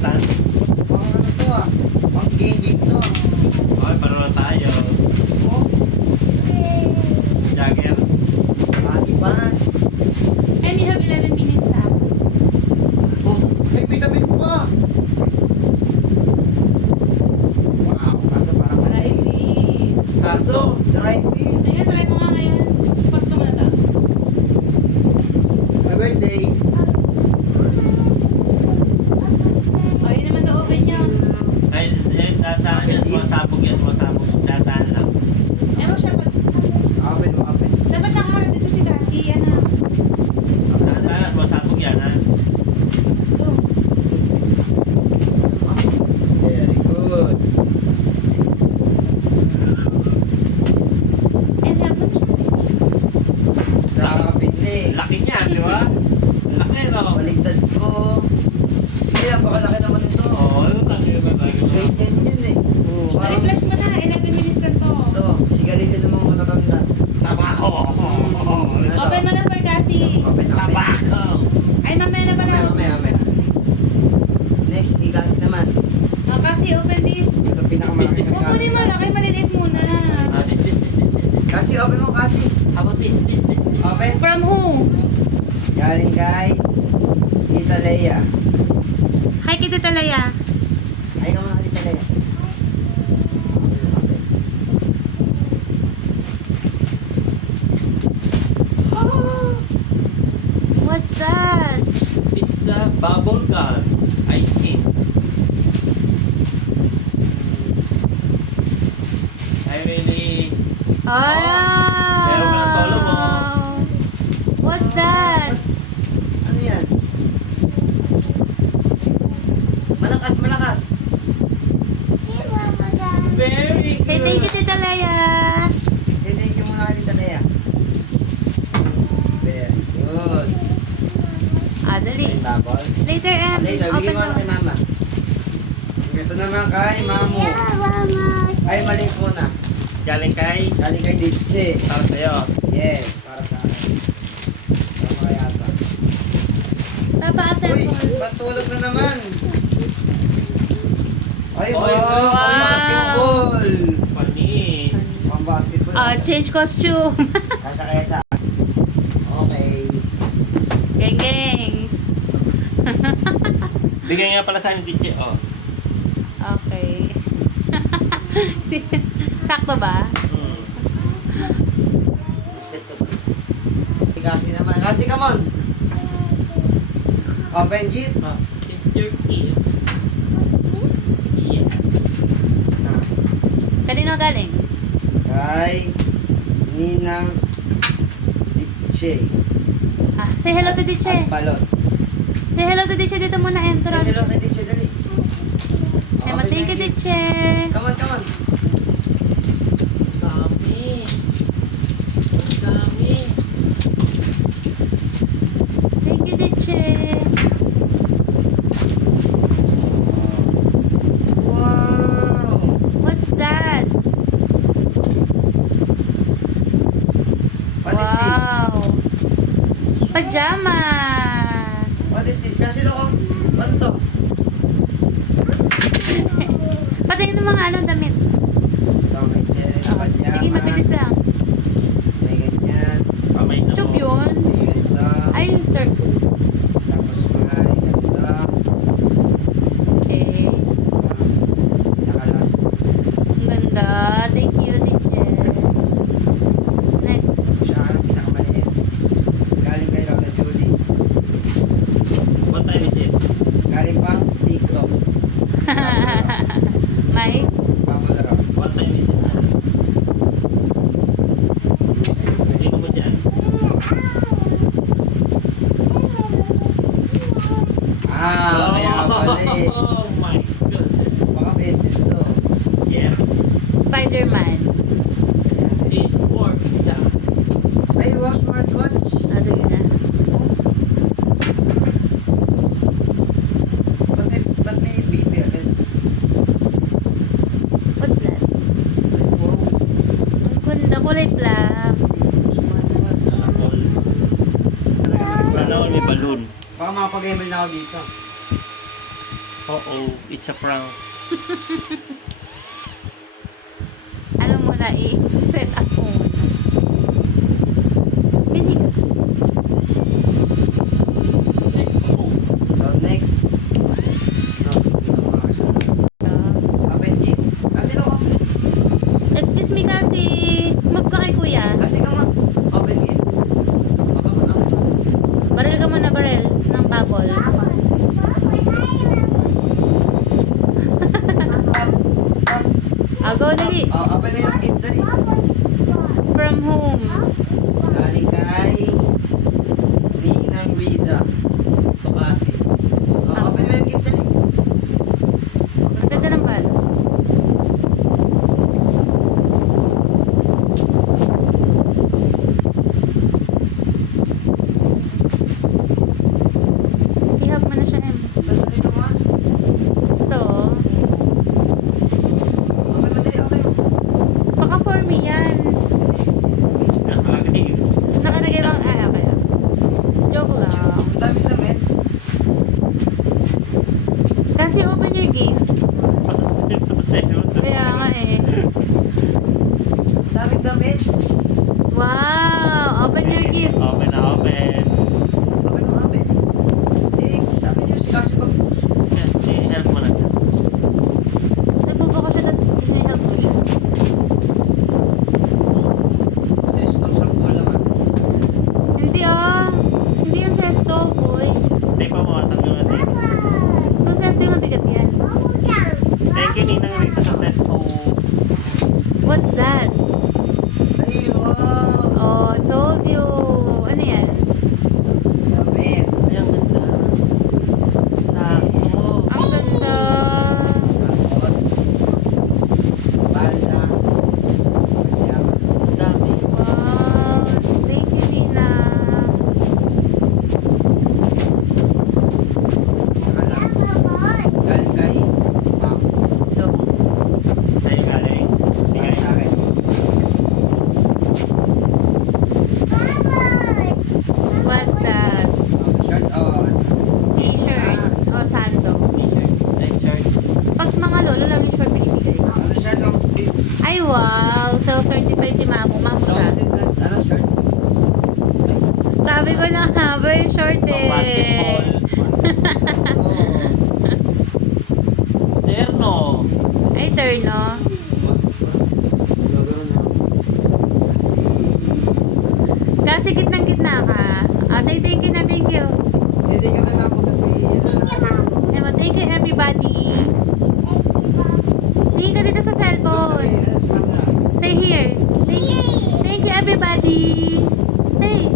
stand. Pang ano to ah? Pang gigig to ah. Okay, paano na tayo? Oh, Jagger. baggy pants. And you have 11 minutes ha. Oh, ay vitamin pa. Wow, kaso parang Para malay. i-fit. Santo, dry fit. Tingnan, try mo nga ngayon. Pause ko muna to. My birthday. O, yun naman to open nyo. Ay, dataan yan. Sumasabog yan. Sumasabog. Dataan lang. Ewan siya pag... Open mo, open. Dapat nakaharap dito si Cassie. Ano? Dataan. Sumasabog yan, ha? Go. Very good. And help mo siya. Sabi ni. Laki niyan, di ba? Laki, no? Baligtad ko. Hindi, napakalaki naman ito. Oo, ano tayo ba tayo? Ganyan yun eh. Parang Reflex mo na. 11 minutes lang to. ito, sigarilyo ng mga matatanda. Tabako! Open mo na for Cassie. Open, open. Tabako! Ay, mamaya na pala. Mamaya. Next, ikasi naman. O, Cassie, open this. Ito pinakamalaki ng Huwag mo din malaki. Maliliit muna. Ah, this. Kasi, open mo kasi. How about this? Open. From who? Galing kay Tita Leia. Hi, Kitty Talaya. Ay, ka mga Tita Leia. What's that? It's a bubble gun. I think. I really... Oh! Meron ka ng solo mo. What's that? Ano yan? Malakas. Very good. Say thank you, Tita Leia. Say thank you muna kay Tita Leia. Very good. Dali. Ay, tapos. Later, Later, open bigyan mo na kay mo. Mama. Ito naman kay Mamu. Ay, maliit muna. Galing kay... Galing kay Ditche. Para sa'yo. Yes, para sa akin. Tama kaya ata. Uy, Papa-assemble. patulog na naman. Ay, Oy, wow! wow! Pang-basketball! Panis. Pang-basketball. Change costume. Kaya sa okay. Geng. Bigay nga pala sa akin, DJ. Oh. Okay. Sakto ba? Hmm. Basketball. Kasi naman. Kasi, come on! Open gift. Ah, it's your gift. Yes. Ah. Kanino galing? Kay Ninang Ditche. Say hello to Diche. At balot. Say hello to Diche dito muna, entrance. Hello kay Ditche, dali. Say mo, thank you, Diche. Come on. Dami. Dami. Thank you, Diche. Wow! What's that? What is this? Wow. Pajama. What is this? Kasi ito kung, ano to? Patayin ng mga damit. Ito, may cherry na pajama. Sige, mabilis lang. May ganyan. Pamay na Tube mo. yun. May ganito. Ay, yung third. Tapos may ganito. Okay. Nakalas. Ang ganda. Thank you, Diche. Next. Siya ang pinakamaliit. Galing kay Lola Julie. What time is it? Galing pang TikTok. May? Pamularo. What time is it? Sino mo dyan? Kaya pala eh. Oh my God. Baka 20 to. Yeah. Spider-Man. It's for pizza. Ay, wow, smartwatch. Sige na. Ba't may BP agad? What's that? Ay, wow. Ang ganda. Kulay black. Smartwatch. Sana all may balloon. Baka makapag-email na ako dito. Oh, it's a prank. Ano muna i-set up mo muna. Pwede ka. So, next. No, open gift. Kasi no, Excuse me kasi, move ka kay kuya. kasi ka ma. Open gift. Baka mo na. Baril ka muna, baril ng bubbles. I'll go dali. Oh, open mo yung gift dali. From home. Galing kay Ninang Riza. Tokasi. Oh, open mo yung gift dali. Ang ganda ng balo. Sige, hug mo na siya, Em. Dali ka ma. Ito, Open mo dali, open mo. baka for me yan. Nakalagay. Nakalagay bang, okay. Joke lang. Ang dami-dami. Kasi open your gift. Pasasero. Kaya nga eh. Ang dami-dami. Wow! Open your gift. Open na open. Open mo, open. Eh, sabi niyo, kasi pag Yan, i-help mo na dyan. Nagbubuko siya, tapos isa-help mo siya. kasi stop mo naman. Hindi hindi yung sesto, boy. Hindi pa mo matanggal natin. Kung sesto yung mabigat yan. Thank you, Ninang Rita sa Tesco. What's that? Ay, wow. Oh, told you. Ano yan? Damit. Ay, ang ganda. Sakto. Ang ganda. Tapos, balda. Yaman. Ang dami. Wow. Thank you, Nina. Alas. Galing kay Ma'am. So, Sa'yo galing. Galing sa akin. what's that? Shirt on. T-shirt. Oh, sando. T-shirt. Nice shirt. Pag mga lolo lang yung short binibigay. Ano siya? Long sleeve. Ay, wow. So, certified si Mamu. Mamu Long siya. sleeve na, ano shirt? Sabi ko na haba yung short Pang basketball. eh. Oh. Terno. Ay, turno. Gagawin na. Kasi gitnang-gitna ka. Say thank you na, thank you. Sige, tingnan ka naman kasi Naman, thank you everybody. Tingin ka dito sa cellphone. Say here. Thank you everybody. Say.